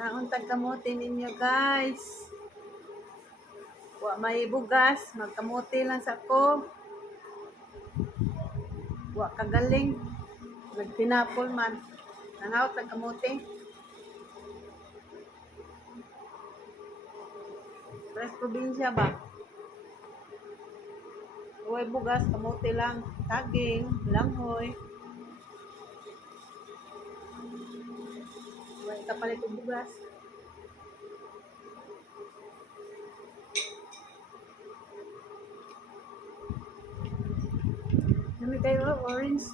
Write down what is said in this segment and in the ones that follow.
Nauntag kamote ninyo guys. Wa may bugas, magkamote lang sa ko. Wa kagaling. Nagpinapol man. Nanawat ng kamote. Tres probinsya ba? Huwag bugas, kamote lang. Saging, langhoy. Huwag kapalit ng bugas. Nami kayo orange.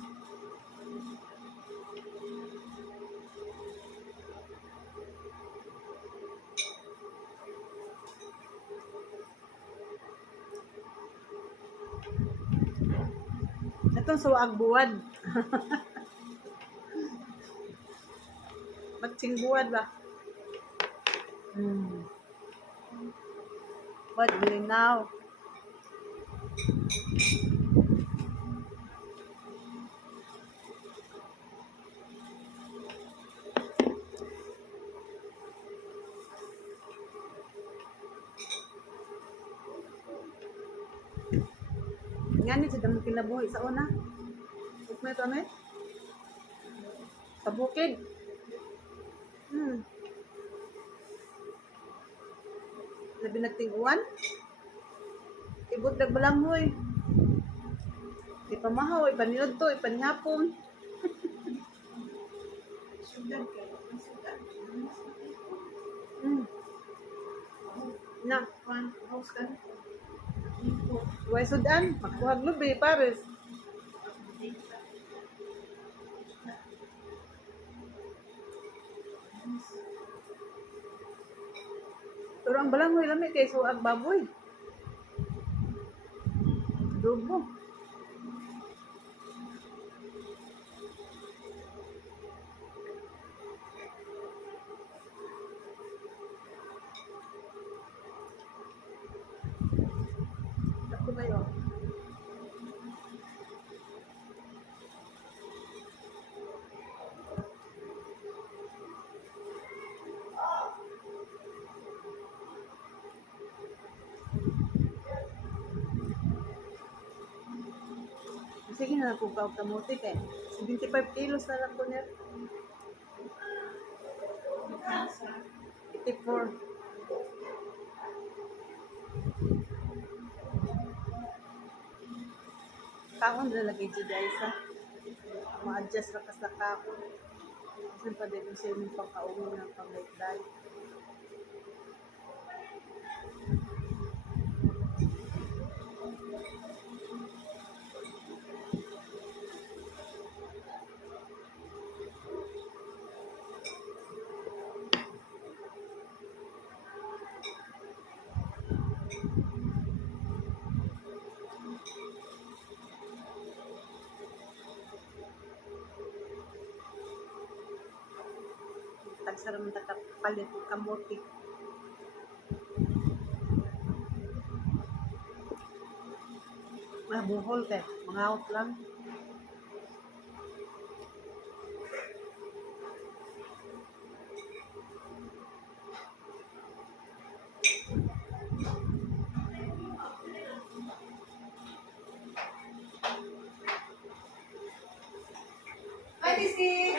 Itong suwag buwad. Matsing buwad ba? What will now? Nga ni siya mo kinabuhi sa una. Ukme ito ame? Sa bukid. Labi nagtinguan. Ibot nagbalanghoy. Ipamahaw, ipanilod to, ipanihapon. Na, house ka. Huwag sudan, magkuhag lubi, pares. Pero ang balanghoy lamig kay suag baboy. Dugo. Ako ba yun? Sige na kung kamote kay 75 kilos na lang ko niya. 84. Kaon na lagi dyan guys ha. Ma-adjust na kas na kaon. Kasi pa din yung sa'yo yung pangkaon ng pang-like. Tagsara man palit kamote. Buhol kay mga out lang. Ay, si...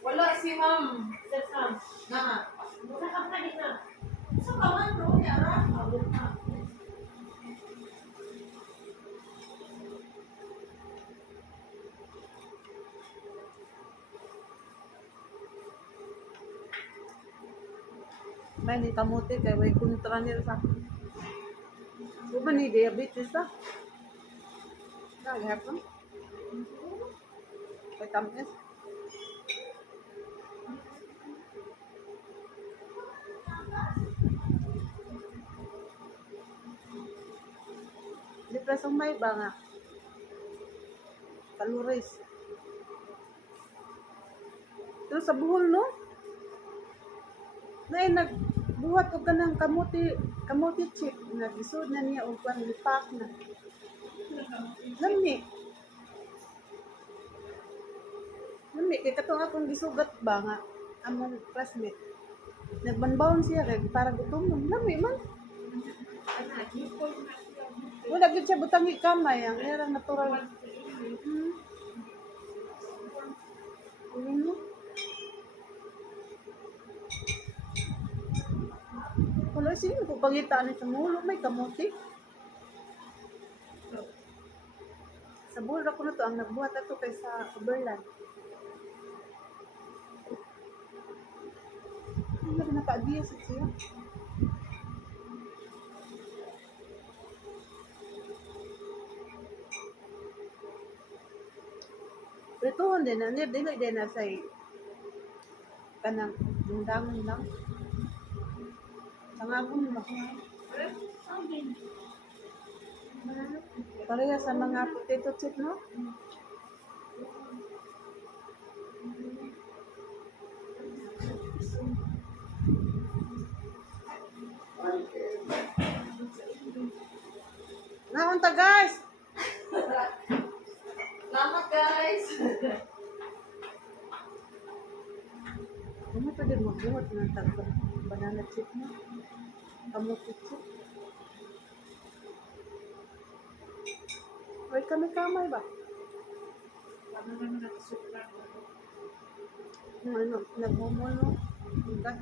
Wala si ma'am. Na. Muna ka kanina. Sa kaman, no? Yara. May ni kamote kay way kontra nila sa. Uban ni diabetes ta. Gihapon. Kay tamis. Depresong may ba nga? Calories. Pero sa buhol, no? Nagbuhat o ka ng kamote chip. Nagisod na niya o kwan lipak na. Lami. Kaya katong akong gisugat ba nga among classmate. Nagbanbawon siya kay para gutom man. Lami man. Wala gyud siya butang kamay ang erang natural. Hmm. Ano? Wala sino ko pangita ni sa mulo may kamote. Sa bulra ko na to ang nagbuhat ato kay sa Berlan. Hindi na naka-adiya sa siya. Prituhon din na, dili din na sa kanang dundangon lang. Sangabon mo. Pareha sa mga potato chip, no? Naunta guys! Salamat guys! Ano pa din magbuhat ng tagpang banana chip mo? Kamote chip? Ay, kami kamay ba? Ano naman nakasukan? Ano, nagmumol, no? Hugas.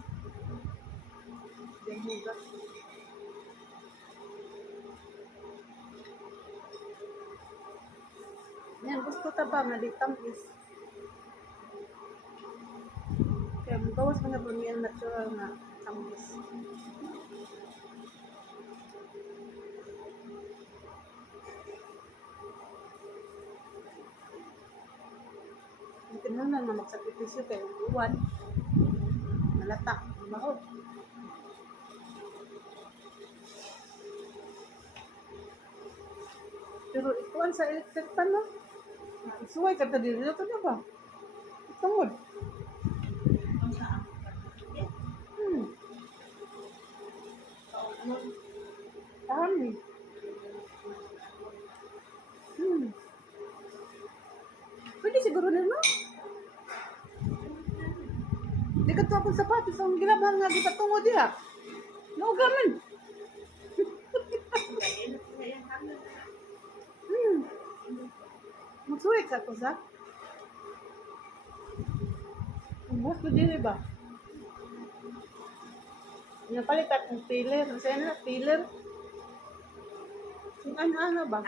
Yung hugas. Yan, gusto ta ba nga di tamis? Kaya magawas mo na po niya natural na tamis. Hindi mo na magsakripisyo kayo uwan. Malata, mahod. Pero ikuan sa electric pan, no? Suway ka ta dito na ba? Tungod. Ang saan? Ano? Dami. Pwede siguro na, no? Di ka to akong sapatos ang ginabahan nga di patungod diha. No, gaman. Magsuwik sa ko sa. Ang buhos ko dili ba? Napalit akong peeler. Kasi na, peeler. Yung ano ba?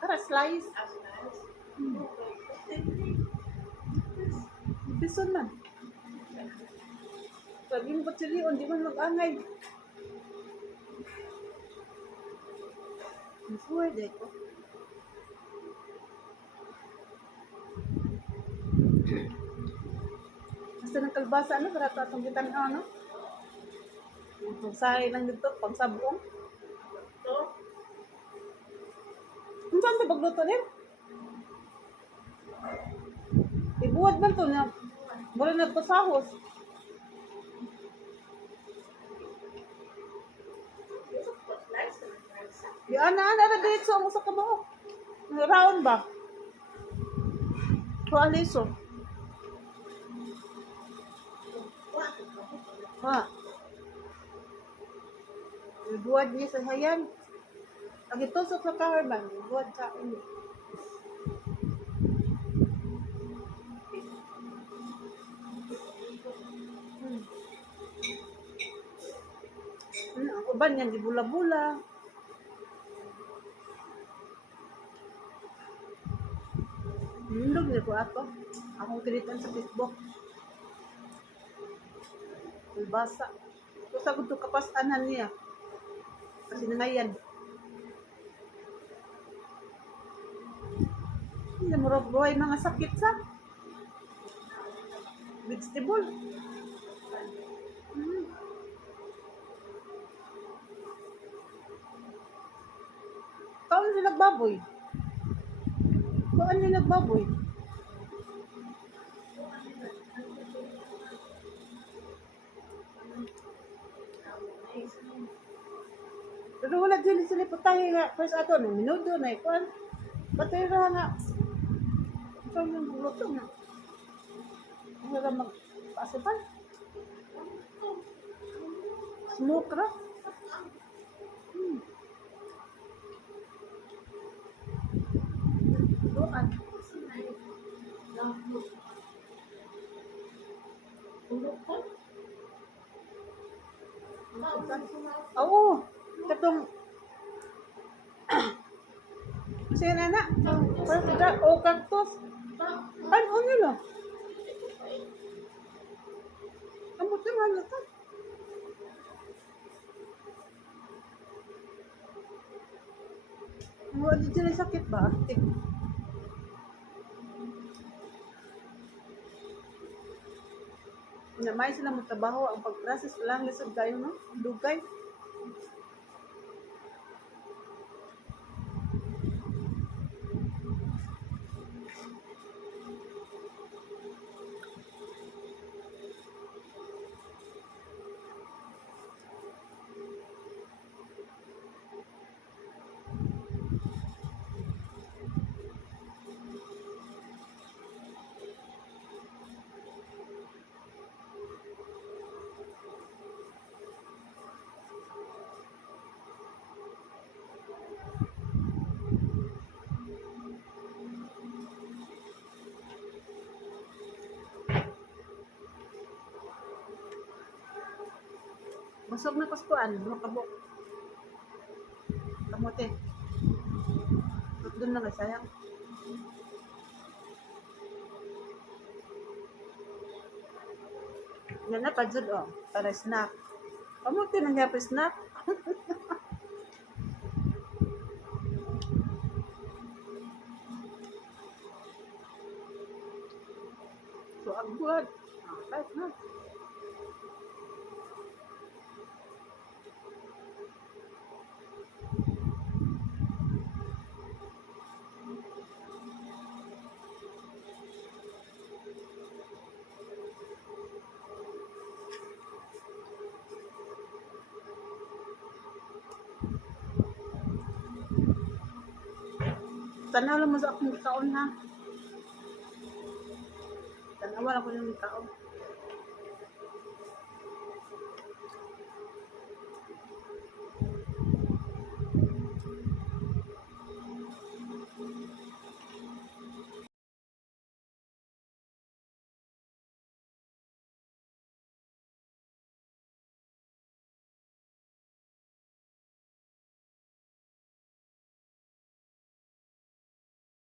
Para slice. Bison man. Sabi mo ba't silion, di man mag-angay. Masuway day ko. Basta ng kalbasa, ano? Para ito atong gitan ano? Itong sahay lang dito, pang sabong. Ito? Kung saan ito pagluto niya? Ibuwad man to na. Wala nagpasahos. Di ana na dito sa mo sa kabaho. Round ba? Ko aliso. Ha. Ibuwad niya sa hayan. Ang itusok sa kaharman, ibuwad sa ini. Ang uban niyan, di bula-bula. Nindog niya ko ato. Akong kinitan sa Facebook. Basa. Ito sa gusto kapasanan niya. Kasi nangayan. Hindi mo buhay mga sakit sa. Vegetable. Kaon sila nagbaboy. Kaon nila nagbaboy. Pero wala dili sila patay nga. First ato, ng minuto na ikuan. Patay ra nga. So yung luto na. Wala mag-paasipan. Smoke ra. Doan. Tulog ko. Oo. Katong kasi na. O cactus. Ano nila? Ang buti nga nito. Wala dyan ay sakit ba? Artik. May sila mo trabaho ang pag-process lang lisod kayo no? Dugay. Busog na kuskuan, makabok. Kamote. Doon lang ay sayang. Yan na pajud oh, para snack. Kamote nang yapon snack. So agud. Kahit na. Tanaw lang mo sa akong kaon ha. Tanawa lang ko yung kaon.